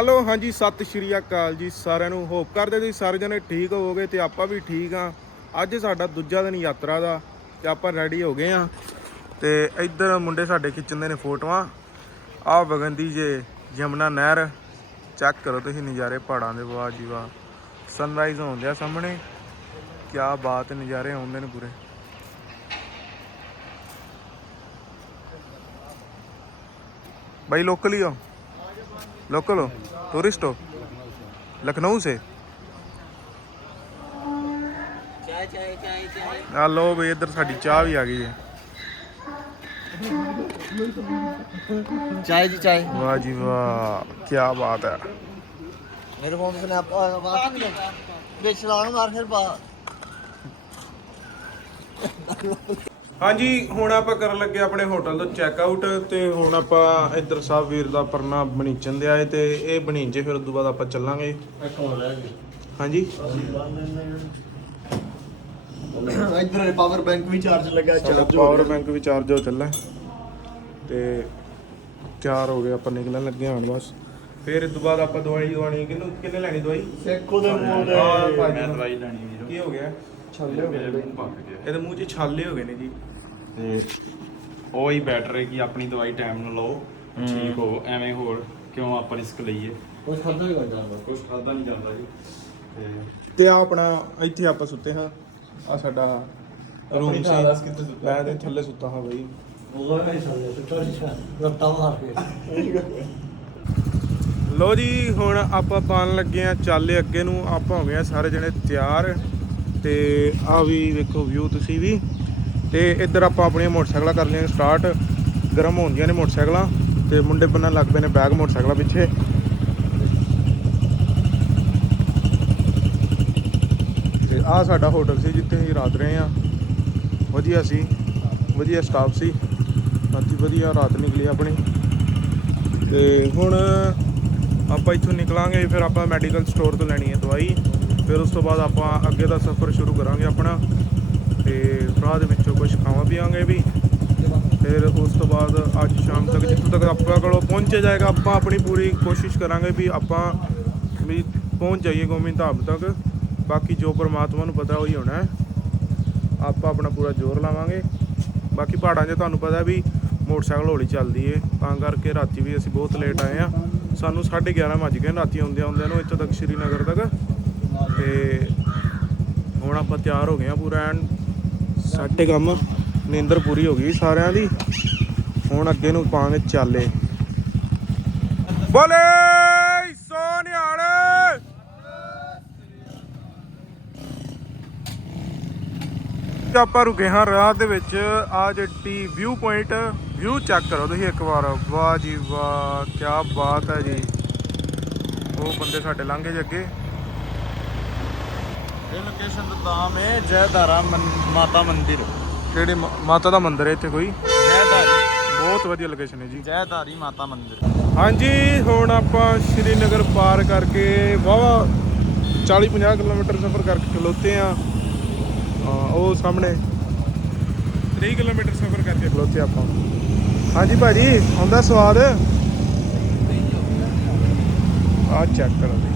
Hello, ਹਾਂਜੀ, ਸਤਿ ਸ਼੍ਰੀ ਅਕਾਲ ਜੀ ਸਾਰਿਆਂ ਨੂੰ। ਹੋਪ ਕਰਦੇ ਤੁਸੀਂ ਸਾਰੇ ਜਣੇ ਠੀਕ ਹੋਵੋਗੇ ਤੇ ਆਪਾਂ ਵੀ ਠੀਕ ਆ ਅੱਜ ਸਾਡਾ ਦੂਜਾ ਦਿਨ ਯਾਤਰਾ ਦਾ ਤੇ ਆਪਾਂ ਰੈਡੀ ਹੋ ਗਏ ਆ ਤੇ ਇੱਧਰ ਮੁੰਡੇ ਸਾਡੇ ਖਿੱਚਦੇ ਨੇ ਫੋਟੋਆਂ। ਆ ਵਗੰਦੀ ਜੇ ਜਮਨਾ ਨਹਿਰ। ਚੈੱਕ ਕਰੋ ਤੁਸੀਂ ਨਜ਼ਾਰੇ ਪਹਾੜਾਂ ਦੇ ਵਾਹ ਜੀ ਵਾਹ। ਸਨਰਾਈਜ਼ ਹੋਣ ਦਿਆ ਸਾਹਮਣੇ। ਕੀ ਬਾਤ ਨਜ਼ਾਰੇ ਆਉਂਦੇ ਨੇ ਪੂਰੇ। ਬਾਈ ਲੋਕਲ ਹੀ ਆ ਲੋਕਲ ਹੋ? टूरिस्ट हो? लखनऊ से? आ लो भाई इधर सा चाह भी आ गई है। चाय जी चाय। वाह जी वाह क्या बात है। मेरे फ़ोन से आप आवाज़ नहीं है। रहा मार फिर ਹਾਂਜੀ ਹੁਣ ਆਪਾਂ ਕਰਨ ਲੱਗੇ ਆਪਣੇ ਹੋਟਲ ਤੋਂ ਚੈੱਕ ਆਊਟ ਤੇ ਹੁਣ ਆਪਾਂ ਇੱਧਰ ਸਾਹਿਬ ਵੀਰ ਦਾ ਪਰਨਾ ਬਣੀਚਣ ਦੇ ਆਏ ਤੇ ਇਹ ਬਣੀਚੇ ਫਿਰ ਉਦੋਂ ਬਾਅਦ ਆਪਾਂ ਚੱਲਾਂਗੇ। ਹਾਂਜੀ। ਇੱਧਰ ਪਾਵਰ ਬੈਂਕ ਵੀ ਚਾਰਜ ਲੱਗਾ ਸਾਡਾ ਪਾਵਰ ਬੈਂਕ ਵੀ ਚਾਰਜ ਹੋ ਚੱਲਾ। ਤੇ ਤਿਆਰ ਹੋ ਗਏ ਆਪਾਂ ਨਿਕਲਣ ਲੱਗੇ ਹਾਂ ਹੁਣ ਬਸ। ਫਿਰ ਇਸ ਤੋਂ ਬਾਅਦ ਆਪਾਂ ਦਵਾਈ ਦਵਾਣੀ ਕਿੰਨੂੰ ਕਿੰਨੇ ਲੈਣੀ ਦਵਾਈ? ਸੇਖੋ ਦੇ ਮੂੰਹ ਦੇ ਆਹ ਭਾਈ ਮੈਂ ਨੂੰ। ਦਵਾਈ ਲੈਣੀ ਵੀਰੋ। ਕੀ ਹੋ ਗਿਆ? ਛਾਲੇ ਹੋ ਮੇਰੇ ਗਏ। ਇਹਦੇ ਮੂੰਹ 'ਚ ਛਾਲੇ ਹੋ ਗਏ ਨੇ ਜੀ। ਤੇ ਉਹ ਹੀ ਬੈਟਰ ਹੈ ਕਿ ਆਪਣੀ ਦਵਾਈ ਟਾਈਮ ਨਾਲ ਲਓ ਠੀਕ ਹੋ ਐਵੇਂ ਹੋਰ ਕਿਉਂ ਆਪਾਂ ਰਿਸਕ ਲਈਏ? ਕੁਝ ਖਾਦਾ ਵੀ ਕਰਦਾ ਕੁਝ ਖਾਦਾ ਨਹੀਂ ਜਾਂਦਾ ਜੀ। ਤੇ ਤੇ ਆ ਆਪਣਾ ਇੱਥੇ ਆਪਾਂ ਸੁੱਤੇ ਹਾਂ। ਆ ਸਾਡਾ ਰੂਮ ਸੀ। ਥਾਂ ਦੱਸ ਕਿੱਥੇ ਸੁੱਤੇ? ਮੈਂ ਤੇ ਥੱਲੇ ਸੁੱਤਾ ਹਾਂ ਬਈ। ਉਹ ਨਹੀਂ ਚੱਲਦਾ ਸੁੱਟਾ ਜੀ ਰੱਟਾ ਮਾਰ ਕੇ। ਲੋ ਜੀ ਹੁਣ ਆਪਾਂ ਪਾਣ ਲੱਗੇ ਆ ਚਾਲੇ ਅੱਗੇ ਨੂੰ ਆਪਾਂ ਹੋ ਗਏ ਆ ਸਾਰੇ ਜਣੇ ਤਿਆਰ। ਤੇ ਆ ਵੀ ਵੇਖੋ ਵਿਊ ਤੁਸੀਂ ਵੀ। ਤੇ ਇੱਧਰ ਆਪਾਂ ਆਪਣੀਆਂ ਮੋਟਰਸਾਈਕਲਾਂ ਕਰ ਲਈਆਂ ਸਟਾਰਟ ਗਰਮ ਹੁੰਦੀਆਂ ਨੇ ਮੋਟਰਸਾਈਕਲਾਂ ਤੇ ਮੁੰਡੇ ਬੰਨਣ ਲੱਗ ਪਏ ਨੇ ਬੈਗ ਮੋਟਰਸਾਈਕਲਾਂ ਪਿੱਛੇ। ਤੇ ਆ ਸਾਡਾ ਹੋਟਲ ਸੀ ਜਿੱਥੇ ਅਸੀਂ ਰਾਤ ਰਹੇ ਆ ਵਧੀਆ ਸੀ, ਵਧੀਆ ਸਟਾਫ ਸੀ। ਬਾਕੀ ਵਧੀਆ ਰਾਤ ਨਿਕਲੀ ਆਪਣੀ। ਤੇ ਹੁਣ ਆਪਾਂ ਇੱਥੋਂ ਨਿਕਲਾਂਗੇ, ਫਿਰ ਆਪਾਂ ਮੈਡੀਕਲ ਸਟੋਰ ਤੋਂ ਲੈਣੀ ਹੈ ਦਵਾਈ। ਫਿਰ ਉਸ ਤੋਂ ਬਾਅਦ ਆਪਾਂ ਅੱਗੇ ਦਾ ਸਫ਼ਰ ਸ਼ੁਰੂ ਕਰਾਂਗੇ ਆਪਣਾ ਤੇ ਰਾਹ ਦੇ ਵਿੱਚੋਂ ਕੁਝ ਖਾਵਾਂ ਪੀਵਾਂਗੇ ਵੀ। ਫਿਰ ਉਸ ਤੋਂ ਬਾਅਦ ਅੱਜ ਸ਼ਾਮ ਤੱਕ ਜਿੱਥੋਂ ਤੱਕ ਆਪਾਂ ਕੋਲੋਂ ਪਹੁੰਚੇ ਜਾਏਗਾ, ਆਪਾਂ ਆਪਣੀ ਪੂਰੀ ਕੋਸ਼ਿਸ਼ ਕਰਾਂਗੇ ਵੀ ਆਪਾਂ ਵੀ ਪਹੁੰਚ ਜਾਈਏ ਗੋਬਿੰਦ ਧਾਮ ਤੱਕ। ਬਾਕੀ ਜੋ ਪਰਮਾਤਮਾ ਨੂੰ ਪਤਾ ਉਹੀ ਹੋਣਾ ਆਪਾਂ ਆਪਣਾ ਪੂਰਾ ਜ਼ੋਰ ਲਾਵਾਂਗੇ। ਬਾਕੀ ਪਹਾੜਾਂ 'ਚ ਤੁਹਾਨੂੰ ਪਤਾ ਵੀ ਮੋਟਰਸਾਈਕਲ ਹੌਲੀ ਚੱਲਦੀ ਏ, ਤਾਂ ਕਰਕੇ ਰਾਤੀ ਵੀ ਅਸੀਂ ਬਹੁਤ ਲੇਟ ਆਏ ਆ ਸਾਨੂੰ 11:30 ਵੱਜ ਗਏ ਰਾਤੀ ਆਉਂਦੇ ਆਉਂਦਿਆਂ ਨੂੰ ਇੱਥੋਂ ਤੱਕ ਸ਼੍ਰੀਨਗਰ ਤੱਕ। ਤੇ ਹੁਣ ਆਪਾਂ ਤਿਆਰ ਹੋ ਗਏ ਆ ਪੂਰਾ ਐਨ। ਸਾਡੇ ਕੰਮ ਨੀਂਦਰ ਪੂਰੀ ਹੋ ਗਈ ਸਾਰਿਆਂ ਦੀ। ਹੁਣ ਅੱਗੇ ਨੂੰ ਪਾਵਾਂਗੇ ਚਾਲੇ। ਬੋਲੇ ਸੋਨਿਆਲ ਤੇ ਆਪਾਂ ਰੁਕੇ ਹਾਂ ਰਾਹ ਦੇ ਵਿੱਚ। ਆ ਜਿਹੜੀ ਵਿਊ ਪੁਆਇੰਟ, ਵਿਊ ਚੈੱਕ ਕਰੋ ਤੁਸੀਂ ਇੱਕ ਵਾਰ। ਵਾਹ ਜੀ ਵਾਹ ਕੀ ਬਾਤ ਹੈ ਜੀ। ਉਹ ਬੰਦੇ ਸਾਡੇ ਲੰਘੇ ਜੇ ਅੱਗੇ। ਇਹ ਲੋਕੇਸ਼ਨ ਦਾ ਨਾਮ ਹੈ ਜੈਦਾਰਾ ਮਾਤਾ ਮੰਦਿਰ। ਕਿਹੜੀ ਮਾਤਾ ਦਾ ਮੰਦਿਰ ਹੈ ਇੱਥੇ ਕੋਈ? ਜੈਦਾਰੀ ਬਹੁਤ ਵਧੀਆ ਲੋਕੇਸ਼ਨ ਹੈ ਜੀ। ਜੈਦਾਰੀ ਮਾਤਾ ਮੰਦਿਰ। ਹਾਂਜੀ ਹੁਣ ਆਪਾਂ ਸ਼੍ਰੀਨਗਰ ਪਾਰ ਕਰਕੇ ਵਾਵਾ 40 50 ਕਿਲੋਮੀਟਰ ਸਫ਼ਰ ਕਰਕੇ ਖਲੋਤੇ ਆ ਉਹ ਸਾਹਮਣੇ 30 ਕਿਲੋਮੀਟਰ ਸਫ਼ਰ ਕਰਕੇ ਖਲੋਤੇ ਆਪਾਂ। ਹਾਂਜੀ ਭਾਜੀ ਆਉਂਦਾ ਸਵਾਦ? ਆ ਚੈੱਕ ਕਰੋ ਜੀ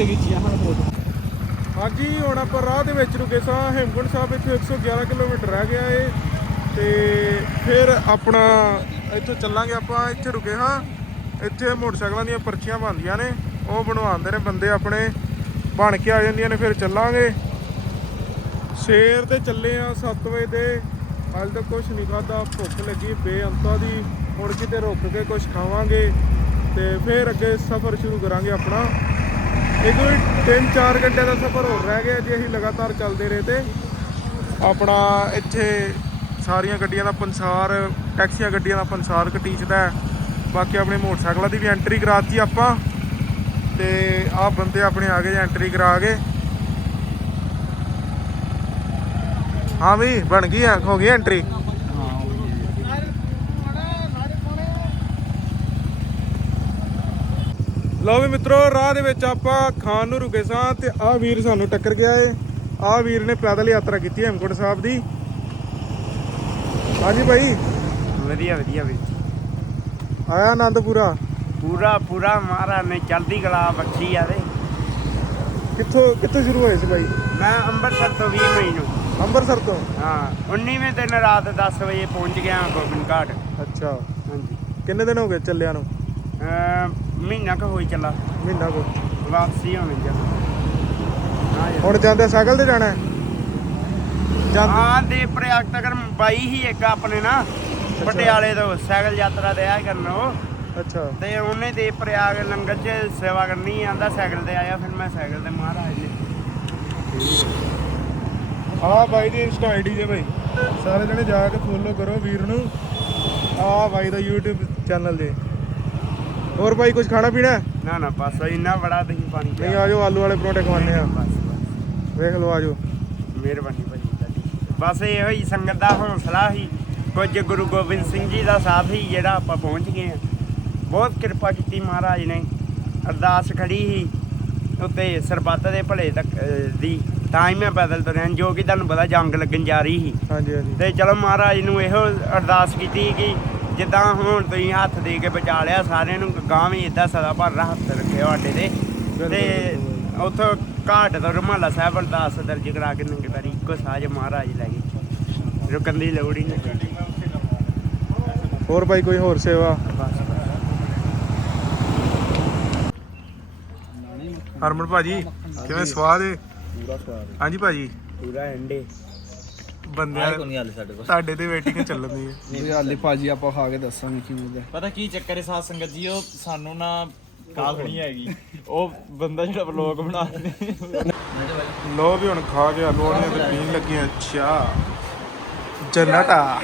ਇੱਥੇ ਖਿੱਚੀਆਂ ਹਨ ਫੋਟੋ ਹਾਂਜੀ, ਹੁਣ ਆਪਾਂ ਰਾਹ ਦੇ ਵਿੱਚ ਰੁਕੇ ਸਾਂ। ਹੇਮਕੁੰਟ ਸਾਹਿਬ ਇੱਥੇ 111 ਕਿਲੋਮੀਟਰ ਰਹਿ ਗਿਆ ਏ। ਤੇ ਫਿਰ ਆਪਣਾ ਇੱਥੋਂ ਚੱਲਾਂਗੇ ਆਪਾਂ, ਇੱਥੇ ਰੁਕੇ ਹਾਂ। ਇੱਥੇ ਮੋਟਰਸਾਈਕਲਾਂ ਦੀਆਂ ਪਰਚੀਆਂ ਬਣਦੀਆਂ ਨੇ। ਉਹ ਬਣਵਾਉਂਦੇ ਨੇ ਬੰਦੇ ਆਪਣੇ। ਬਣ ਕੇ ਆ ਜਾਂਦੀਆਂ ਨੇ, ਫਿਰ ਚੱਲਾਂਗੇ। ਸ਼ੇਰ ਤੇ ਚੱਲੇ ਆ 7 ਵਜੇ ਦੇ। ਹਾਲ ਤੱਕ ਕੁਝ ਨਹੀਂ ਖਾਦਾ ਭੁੱਖ ਲੱਗੀ, ਬੇਅੰਤਾ ਦੀ। ਹੁਣ ਕਿਤੇ ਰੁਕ ਕੇ ਕੁਝ ਖਾਵਾਂਗੇ। ਤੇ ਫਿਰ ਅੱਗੇ ਸਫ਼ਰ ਸ਼ੁਰੂ ਕਰਾਂਗੇ ਆਪਣਾ। ਇਹ ਕੋਈ 3-4 ਘੰਟੇ ਦਾ ਸਫ਼ਰ ਹੋਰ ਰਹਿ ਗਿਆ ਜੇ, ਅਸੀਂ ਲਗਾਤਾਰ ਚੱਲਦੇ ਰਹੇ ਤੇ ਆਪਣਾ ਇੱਥੇ ਸਾਰੀਆਂ ਗੱਡੀਆਂ ਦਾ ਪੰਸਾਰ, ਟੈਕਸੀਆਂ ਗੱਡੀਆਂ ਦਾ ਪੰਸਾਰ ਕਟੀਚਦਾ ਬਾਕੀ ਆਪਣੇ ਮੋਟਰਸਾਈਕਲਾਂ ਦੀ ਵੀ ਐਂਟਰੀ ਕਰਾਤੀ ਆਪਾਂ। ਤੇ ਆਹ ਬੰਦੇ ਆਪਣੇ ਆ ਗਏ ਐਂਟਰੀ ਕਰਾ ਕੇ। ਹਾਂ ਵੀ, ਬਣ ਗਈ ਆ, ਹੋ ਗਈ ਐਂਟਰੀ ਲਓ ਵੀ ਮਿੱਤਰੋ ਰਾਹ ਦੇ ਵਿੱਚ ਆਪਾਂ ਖਾਣ ਨੂੰ ਰੁਕੇ ਸਾਂ ਤੇ ਆਹ ਵੀਰ ਸਾਨੂੰ ਟੱਕਰ ਗਿਆ ਏ। ਆਹ ਵੀਰ ਨੇ ਪੈਦਲ ਯਾਤਰਾ ਕੀਤੀ ਹੈ ਹੇਮਕੁੰਟ ਸਾਹਿਬ ਦੀ। ਹਾਂਜੀ ਭਾਈ। ਵਧੀਆ ਵਧੀਆ ਵੀਰ ਆਇਆ ਆਨੰਦ ਪੂਰਾ ਪੂਰਾ ਪੂਰਾ ਮਹਾਰਾਜ ਨੇ ਚੜ੍ਹਦੀ ਕਲਾ ਬਖਸ਼ੀ ਆ ਤੇ। ਕਿੱਥੋਂ ਕਿੱਥੋਂ ਸ਼ੁਰੂ ਹੋਏ ਸੀ ਭਾਈ? ਮੈਂ ਅੰਮ੍ਰਿਤਸਰ ਤੋਂ 20 ਮਈ ਨੂੰ। ਅੰਮ੍ਰਿਤਸਰ ਤੋਂ? ਹਾਂ 19ਵੇਂ ਦਿਨ ਰਾਤ 10 ਵਜੇ ਪਹੁੰਚ ਗਿਆ ਗੋਬਿੰਦ ਘਾਟ ਅੱਛਾ। ਹਾਂਜੀ। ਕਿੰਨੇ ਦਿਨ ਹੋ ਗਏ ਚੱਲਿਆਂ ਨੂੰ? ਅਮ ਮਹੀਨਾ ਕੁ ਹੋਈ ਚੱਲਾ। ਮਹੀਨਾ ਕੋ। ਵਾਪਸੀ ਹੋਣੀ ਜਾ। ਹੁਣ ਜਾਂਦੇ ਸਾਈਕਲ ਤੇ ਜਾਣਾ ਹੈ? ਜਾਂ ਹਾਂ ਦੇ ਪ੍ਰਯਾਗ ਤੱਕ ਬਾਈ ਹੀ ਇੱਕ ਆਪਣੇ ਨਾ। ਪਟਿਆਲੇ ਤੋਂ ਸਾਈਕਲ ਯਾਤਰਾ ਤੇ ਆਇਆ ਕਰਨ ਉਹ। ਅੱਛਾ। ਤੇ ਉਹਨੇ ਦੇ ਪ੍ਰਯਾਗ ਲੰਗਰ 'ਚ ਸੇਵਾ ਕਰਨੀ ਆਂਦਾ ਸਾਈਕਲ ਤੇ ਆਇਆ ਫਿਰ ਮੈਂ ਸਾਈਕਲ ਤੇ ਮਹਾਰਾਜ ਨੇ ਆਹ ਬਾਈ ਦੀ ਇੰਸਟਾ ਆਈਡੀ ਜੇ ਭਾਈ ਸਾਰੇ ਜਣੇ ਜਾ ਕੇ ਫੋਲੋ ਕਰੋ ਵੀਰ ਨੂੰ। ਆਹ ਬਾਈ ਦਾ YouTube ਚੈਨਲ ਜੇ। ਹੋਰ ਭਾਈ ਕੁਝ ਖਾਣਾ ਪੀਣਾ? ਹੈ? ਨਾ ਨਾ ਬਸ ਇੰਨਾ ਬੜਾ ਦਹੀਂ ਪਾਣੀ ਨਹੀਂ ਆਜੋ ਆਲੂ ਵਾਲੇ ਪਰੌਂਠੇ ਖਵਾਉਂਦੇ ਆ। ਬਸ ਬਸ। ਵੇਖ ਲਓ ਆਜੋ ਮਿਹਰਬਾਨੀ ਭਾਜੀ ਤੁਹਾਡੀ। ਬਸ ਇਹੋ ਹੀ ਸੰਗਤ ਦਾ ਹੌਸਲਾ ਹੀ ਕੁਝ ਗੁਰੂ ਗੋਬਿੰਦ ਸਿੰਘ ਜੀ ਦਾ ਸਾਥ ਹੀ ਜਿਹੜਾ ਆਪਾਂ ਪਹੁੰਚ ਗਏ ਆ ਬਹੁਤ ਕਿਰਪਾ ਕੀਤੀ ਮਹਾਰਾਜ ਨੇ ਅਰਦਾਸ ਖੜੀ ਸੀ ਉੱਤੇ ਸਰਬੱਤ ਦੇ ਭਲੇ ਤੱਕ ਅਹ, ਦੀ ਤਾਂ ਹੀ ਮੈਂ ਪੈਦਲ ਤੁਰਿਆ ਜੋ ਕਿ ਤੁਹਾਨੂੰ ਪਤਾ ਜੰਗ ਲੱਗਣ ਜਾ ਰਹੀ ਸੀ। ਹਾਂਜੀ ਹਾਂਜੀ। ਤੇ ਚਲੋ ਮਹਾਰਾਜ ਨੂੰ ਇਹੋ ਅਰਦਾਸ ਕੀਤੀ ਕਿ ਜਿੱਦਾਂ ਹੁਣ ਤੁਸੀਂ ਹੱਥ ਦੇ ਕੇ ਬਚਾ ਲਿਆ ਸਾਰਿਆਂ ਨੂੰ ਗਾਂ ਵੀ ਇਦਾਂ ਸਦਾ ਭਰ ਹੱਥ ਰੱਖਿਓ ਸਾਡੇ ਤੇ ਤੇ ਉੱਥੋਂ ਘਾਟ ਤੋਂ ਰੁਮਾਲਾ ਸਾਹਿਬ ਅਰਦਾਸ ਦਰਜ ਕਰਾ ਕੇ ਨੰਗੇ ਪੈਰੀ ਇੱਕੋ ਸਾਜ ਮਹਾਰਾਜ ਲੈ ਗਏ। ਰੁਕਣ ਦੀ ਲੋੜ ਹੀ ਨਹੀਂ। ਹੋਰ ਭਾਈ ਕੋਈ ਹੋਰ ਸੇਵਾ? ਹਰਮਨ ਭਾਜੀ ਕਿਵੇਂ ਸਵਾਦ ਏ? ਪੂਰਾ ਸਵਾਦ। ਹਾਂਜੀ ਭਾਜੀ। ਪੂਰਾ ਐਂਡੇ ਬੰਦਿਆਂ ਕੋਈ ਨਹੀਂ ਹਾਲੇ ਸਾਡੇ ਕੋਲ। ਤੁਹਾਡੇ ਤੇ ਵੇਟਿੰਗ ਚੱਲਦੀ ਹੈ। ਵੀ ਹਾਲੇ ਭਾਜੀ ਆਪਾਂ ਖਾ ਕੇ ਦੱਸਾਂਗੇ ਕਿਵੇਂ ਦਾ ਪਤਾ ਕੀ ਚੱਕਰ ਹੈ ਸਾਧ ਸੰਗਤ ਜੀ ਉਹ ਸਾਨੂੰ ਨਾ ਕਾਲ ਨਹੀਂ ਹੈਗੀ। ਉਹ ਬੰਦਾ ਜਿਹੜਾ ਵਲੋਗ ਬਣਾ ਰਹੇ ਲੋ ਵੀ ਹੁਣ ਖਾ ਕੇ ਆਲੂ ਵਾਲੀਆਂ ਤੇ ਪੀਣ ਲੱਗੇ ਅੱਛਾ। ਜਨਟਾ ਆ।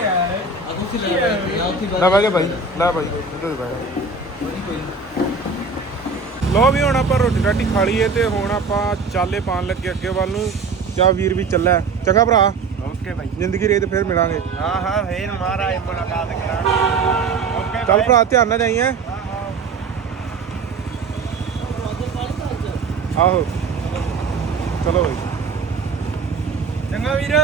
ਤੁਸੀਂ ਲੈ ਆ ਉੱਥੇ ਲੈ ਬਾਈ ਭਾਈ ਲੈ ਭਾਈ। ਇੱਧਰ ਬੈਠ ਲੋ ਵੀ ਹੁਣ ਆਪਾਂ ਰੋਟੀ ਰਾਟੀ ਖਾ ਲਈਏ ਤੇ ਹੁਣ ਆਪਾਂ ਚਾਲੇ ਪਾਣ ਲੱਗੇ ਅੱਗੇ ਵੱਲ ਨੂੰ। ਜਾ ਵੀਰ ਵੀ ਚੱਲਿਆ। ਚੰਗਾ ਭਰਾ। ਓਕੇ ਭਾਈ ਜ਼ਿੰਦਗੀ ਰਹੀ ਤੇ ਫਿਰ ਮਿਲਾਂਗੇ। ਹਾਂ ਹਾਂ ਫੇਰ ਮਹਾਰਾਜ ਮੁਲਾਕਾਤ ਕਰਾਂਗੇ। ਓਕੇ ਚੱਲ ਭਰਾ ਧਿਆਨ ਨਾਲ ਜਾਈਏ ਆਹੋ। ਚਲੋ ਭਾਈ ਚੰਗਾ ਵੀਰ।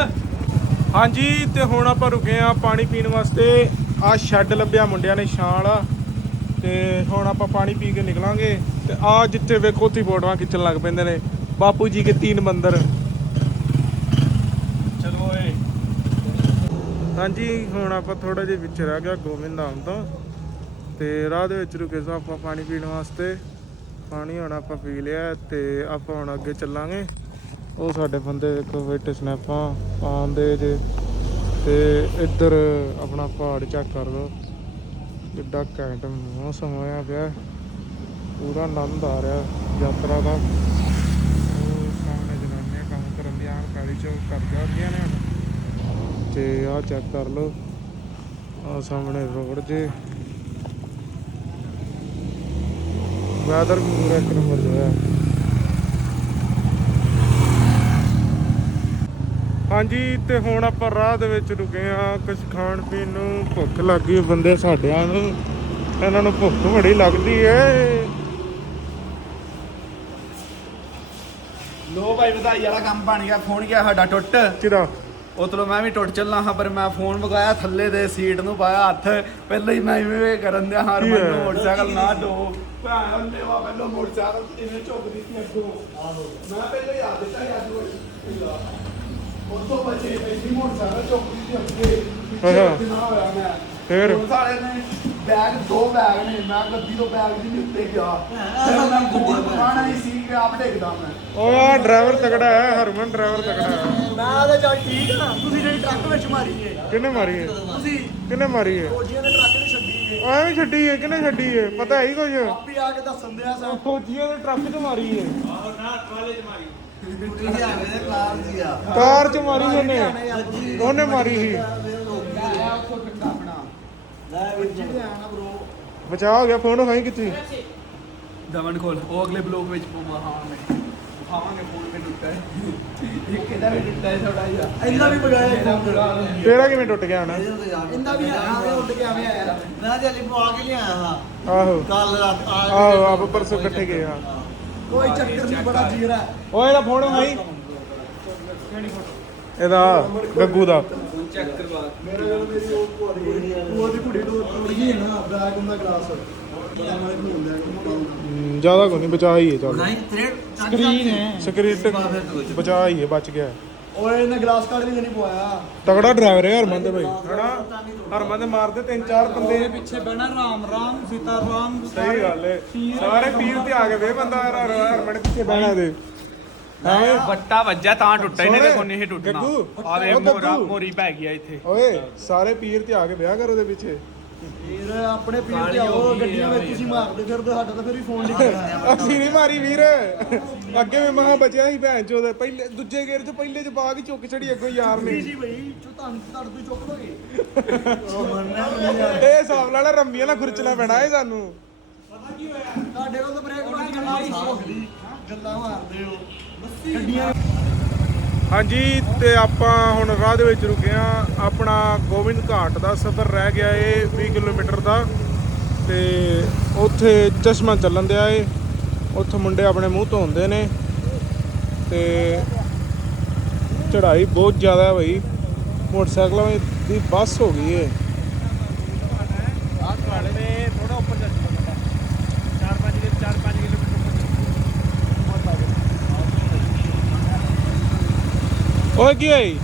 ਹਾਂਜੀ ਤੇ ਹੁਣ ਆਪਾਂ ਰੁਕੇ ਆ ਪਾਣੀ ਪੀਣ ਵਾਸਤੇ। ਆ ਸ਼ੈੱਡ ਲੱਭਿਆ ਮੁੰਡਿਆਂ ਨੇ ਛਾਂ ਵਾਲਾ ਤੇ ਹੁਣ ਆਪਾਂ ਪਾਣੀ ਪੀ ਕੇ ਨਿਕਲਾਂਗੇ। ਤੇ ਆ ਜਿੱਥੇ ਵੇਖੋ ਉੱਥੇ ਫੋਟੋਆਂ ਖਿੱਚਣ ਲੱਗ ਪੈਂਦੇ ਨੇ। ਬਾਪੂ ਜੀ ਕੇ ਤੀਨ ਮੰਦਰ ਚਲੋ ਓਏ ਹਾਂਜੀ, ਹੁਣ ਆਪਾਂ ਥੋੜਾ ਜਿਹਾ ਵਿੱਚ ਰਹਿ ਗਿਆ ਗੋਬਿੰਦ ਧਾਮ ਤੋਂ। ਤੇ ਰਾਹ ਦੇ ਵਿੱਚ ਰੁਕੇ ਸਾਂ ਆਪਾਂ ਪਾਣੀ ਪੀਣ ਵਾਸਤੇ। ਪਾਣੀ ਹੁਣ ਆਪਾਂ ਪੀ ਲਿਆ ਤੇ ਆਪਾਂ ਹੁਣ ਅੱਗੇ ਚੱਲਾਂਗੇ। ਉਹ ਸਾਡੇ ਬੰਦੇ ਦੇਖੋ ਬੈਠੇ ਸਨੈਪਾਂ ਆਉਂਦੇ ਜੇ। ਤੇ ਇੱਧਰ ਆਪਣਾ ਪਹਾੜ ਚੈੱਕ ਕਰ ਲਓ। ਕਿੱਡਾ ਘੈਂਟ ਮੌਸਮ ਹੋਇਆ ਪਿਆ। ਪੂਰਾ ਆਨੰਦ ਆ ਰਿਹਾ ਯਾਤਰਾ ਦਾ। ਉਹ ਸਾਹਮਣੇ ਜਨਾਨੀਆਂ ਕੰਮ ਕਰਨ ਦੀਆਂ ਕਾਲੀ ਚੌਕ ਕਰ ਜਾਂਦੀਆਂ ਨੇ ਤੇ ਆਹ ਚੈੱਕ ਕਰ ਲਓ। ਆ ਸਾਹਮਣੇ ਰੋਡ ਜੇ। ਵੈਦਰ ਪੂਰਾ ਇੱਕ ਨੰਬਰ ਜਿਹਾ ਹਾਂਜੀ ਤੇ ਹੁਣ ਆਪਾਂ ਰਾਹ ਦੇ ਵਿੱਚ ਰੁਕੇ ਆ ਕੁਝ ਖਾਣ ਪੀਣ ਨੂੰ ਭੁੱਖ ਲੱਗ ਬੰਦੇ ਸਾਡਿਆਂ ਨੂੰ। ਇਹਨਾਂ ਨੂੰ ਭੁੱਖ ਬੜੀ ਲੱਗਦੀ ਏ। ਲੋ ਭਾਈ ਵਧਾਈ ਵਾਲਾ ਕੰਮ ਬਣ ਗਿਆ। ਫੋਨ ਗਿਆ ਸਾਡਾ ਟੁੱਟ। ਕਿਦਾ ਉਤਲੋਂ ਮੈਂ ਵੀ ਟੁੱਟ ਚੱਲਣਾ ਹਾਂ ਪਰ ਮੈਂ ਫੋਨ ਵਗਾਇਆ ਥੱਲੇ ਦੇ ਸੀਟ ਨੂੰ ਪਾਇਆ ਹੱਥ। ਪਹਿਲਾਂ ਹੀ ਮੈਂ ਇਵੇਂ ਕਰਨ ਦਿਆ ਹਾਰ ਮੈਨੂੰ? ਮੋਟਰਸਾਈਕਲ ਨਾ ਦੋ। ਭੈਣ ਦੇਵਾ ਪਹਿਲਾਂ ਮੋਟਰਸਾਈਕਲ ਇਵੇਂ ਝੁਕਦੀ ਸੀ ਅੱਗੋਂ। ਮੈਂ ਪਹਿਲਾਂ ਯਾਦ ਦਿੱਤਾ ਯਾਦ ਹੋਇਆ ਉਸ ਤੋਂ ਬਚੇ ਇੰਨੀ ਮੋਟਰਸਾਈਕਲ ਝੁਕਦੀ ਸੀ ਅੱਗੇ ਪਿੱਛੇ ਨਾ ਹੋਇਆ ਮੈਂ। ਫਿਰ? ਨੇ ਬੈਗ ਦੋ ਬੈਗ ਨੇ ਮੈਂ ਗੱਡੀ ਤੋਂ ਬੈਗ ਦੀ ਨਹੀਂ ਉੱਤੇ ਗਿਆ। ਫਿਰ ਮੈਂ ਫੋਨ ਪਾਣਾ ਹੀ ਸੀ ਕਿ ਆਪ ਡੇਗਦਾ ਮੈਂ। ਓ ਆ ਡਰਾਈਵਰ ਤਗੜਾ ਹੈ ਹਰਮਨ ਡਰਾਈਵਰ ਤਗੜਾ ਹੈ। ਮੈਂ ਤਾਂ ਚੱਲ ਠੀਕ ਆ ਤੁਸੀਂ ਜਿਹੜੀ ਟਰੱਕ ਵਿੱਚ ਮਾਰੀ ਏ। ਕਿਹਨੇ ਮਾਰੀ ਹੈ ਤੁਸੀਂ ਕਿਹਨੇ ਮਾਰੀ ਹੈ ਫੌਜੀਆਂ ਨੇ ਟਰੱਕ ਨਹੀਂ ਛੱਡੀ ਏ। ਐਵੇਂ ਛੱਡੀ ਹੈ ਕਿਹਨੇ ਛੱਡੀ ਹੈ ਪਤਾ ਹੈ ਹੀ ਕੁਝ ਆਪੀ ਆ ਕੇ ਦੱਸਣ ਦਿਆ ਸਾ। ਫੌਜੀਆਂ ਦੇ ਟਰੱਕ 'ਚ ਮਾਰੀ ਹੈ ਤੁਸੀਂ ਆਵੇ ਦੇ ਕਾਰ ਜੀ ਆ। ਕਾਰ 'ਚ ਮਾਰੀ ਉਹਨੇ। ਉਹਨੇ ਮਾਰੀ ਸੀ ਆਇਆ ਉੱਥੋਂ ਠੰਡਾ ਆਪਣਾ ਲੈ ਵੀ ਜਿਹਦੇ ਆਣਾ ਬ్రో ਬਚਾ ਹੋ ਗਿਆ ਫੋਨ ਹੋਈ ਕਿੱਥੇ? ਦਮਨ ਖੋਲ ਉਹ ਅਗਲੇ ਬਲੌਗ ਵਿੱਚ ਪਵਾ ਹਾਂ ਮੈਂ ਖਾਵਾਂਗੇ ਫੋਨ ਤੇ ਟੁੱਟਾ ਹੈ। ਇੱਕ ਕਿਹਦਾ ਵੀ ਟੁੱਟਾ ਹੈ ਥੋੜਾ ਜਿਹਾ। ਇੰਨਾ ਵੀ ਬਗਾਇਆ ਫੋਨ ਤੇਰਾ ਕਿਵੇਂ ਟੁੱਟ ਗਿਆ ਹਣਾ? ਇੰਨਾ ਵੀ ਉੱਡ ਕੇ ਆਵੇਂ ਆਇਆ। ਮੈਂ ਜਲੀ ਪਵਾ ਕੇ ਲਿਆਇਆ ਹਾਂ। ਆਹੋ। ਕੱਲ ਰਾਤ ਆ ਆਹੋ ਆਪ ਪਰਸੋਂ ਇਕੱਠੇ ਗਏ ਆ ਕੋਈ ਚੱਕਰ ਨਹੀਂ ਬੜਾ ਜੀਰਾ ਓਏ ਇਹਦਾ ਫੋਨ ਹੋਈ ਇਹਦਾ ਗੱਗੂ ਦਾ। ਮੇਰਾ ਗੱਲ ਮੇਰੀ ਉਹ ਭੂਆ ਦੀ ਕੁੜੀ ਭੂਆ ਦੀ ਕੁੜੀ ਤੋਂ ਤੋੜ ਗਈ ਨਾ ਬੈਗ ਹੁੰਦਾ ਗਲਾਸ ਬੜਾ ਮਾਰੇ ਘੁੰਮ ਲੈ ਹਮ, ਜ਼ਿਆਦਾ ਕੋਈ ਨਹੀਂ ਬਚਾ ਹੀ ਹੈ ਚੱਲ। ਸਕਰੀਨ ਹੈ ਸਕਰੀਨ ਬਚਾ ਹੀ ਹੈ ਬਚ ਗਿਆ। ਓਏ ਇਹਨੇ ਗਲਾਸ ਕਾਰਡ ਵੀ ਨਹੀਂ ਪਵਾਇਆ। ਤਗੜਾ ਡਰਾਈਵਰ ਹੈ ਹਰਮਨ ਦੇ ਭਾਈ ਹਣਾ ਹਰਮਨ ਦੇ ਮਾਰਦੇ ਤਿੰਨ ਚਾਰ ਬੰਦੇ। ਪਿੱਛੇ ਬਹਿਣਾ ਰਾਮ ਰਾਮ ਸੀਤਾ ਰਾਮ ਸਹੀ ਗੱਲ ਹੈ। ਸਾਰੇ ਪੀਰ ਤੇ ਆ ਕੇ ਵੇ ਬੰਦਾ ਹਰ- ਹਰਮਨ ਪਿੱਛੇ ਬਹਿਣਾ ਦੇ ਹਾਂ ਵੱਟਾ ਵੱਜਾ ਤਾਂ ਟੁੱਟਾ ਹੀ ਨਹੀਂ। ਕੋਈ ਨਹੀਂ ਟੁੱਟਣਾ। ਗੱਗੂ, ਆਵੇ ਉਹ ਮੋਰਾ ਗੱਗੂ। ਮੋਰੀ ਪੈ ਗਿਆ ਇੱਥੇ। ਓਏ ਸਾਰੇ ਪੀਰ ਤੇ ਆ ਕੇ ਵਿਆਹ ਕਰ ਉਹਦੇ ਪਿੱਛੇ। ਵੀਰ ਆਪਣੇ ਪੀਰ ਤੇ ਆਓ ਗੱਡੀਆਂ ਵਿੱਚ ਤੁਸੀਂ ਮਾਰਦੇ ਫਿਰਦੇ ਸਾਡਾ ਤਾਂ ਫਿਰ ਵੀ ਫੋਨ ਨਹੀਂ ਕਰਦਾ ਅਸੀਂ ਨਹੀਂ ਮਾਰੀ ਵੀਰ। ਅੱਗੇ ਵੀ ਮਹਾ ਬਚਿਆ ਸੀ ਭੈਣ ਚੋਦ। ਪਹਿਲੇ ਦੂਜੇ ਗੇਰ ਚ ਪਹਿਲੇ ਚ ਬਾਗ ਹੀ ਚੁੱਕ ਛੜੀ ਅੱਗੋਂ ਯਾਰ ਨੇ। ਜੀ ਬਈ ਚੋ ਤੁਹਾਨੂੰ ਤੁਹਾਨੂੰ ਤੋਂ ਚੁੱਕ ਲੋਗੇ ਉਹ ਮੰਨਣਾ ਇਹ ਹਿਸਾਬ ਨਾਲ ਰੰਮੀਆਂ ਨਾਲ ਖੁਰਚਣਾ ਪੈਣਾ ਏ ਸਾਨੂੰ। ਤੁਹਾਡੇ ਕੋਲ ਤਾਂ ਬ੍ਰੇਕ ਮਾਰ ਗੱਲਾਂ ਮਾਰਦੇ ਹੋ। ਹਾਂਜੀ, ਤੇ ਆਪਾਂ ਹੁਣ ਰਾਹ ਦੇ ਵਿੱਚ ਰੁਕੇ ਆ ਆਪਣਾ ਗੋਬਿੰਦ ਘਾਟ ਦਾ ਸਫ਼ਰ ਰਹਿ ਗਿਆ ਏ 20 ਕਿਲੋਮੀਟਰ ਦਾ। ਤੇ ਉੱਥੇ ਚਸ਼ਮਾ ਚੱਲਣ ਦਿਆ ਏ। ਉੱਥੇ ਮੁੰਡੇ ਆਪਣੇ ਮੂੰਹ ਧੋਂਦੇ ਨੇ। ਤੇ ਚੜ੍ਹਾਈ ਬਹੁਤ ਜ਼ਿਆਦਾ ਹੈ ਭਾਈ ਮੋਟਰਸਾਈਕਲਾਂ ਦੀ ਬੱਸ ਹੋ ਗਈ ਏ। ਆਹ ਤੁਹਾਡੇ ਥੋੜਾ ਉੱਪਰ ਚੱਲ 4-5 4-5 ਕਿਲੋਮੀਟਰ ਓਏ ਕੀ ਹੋਈ?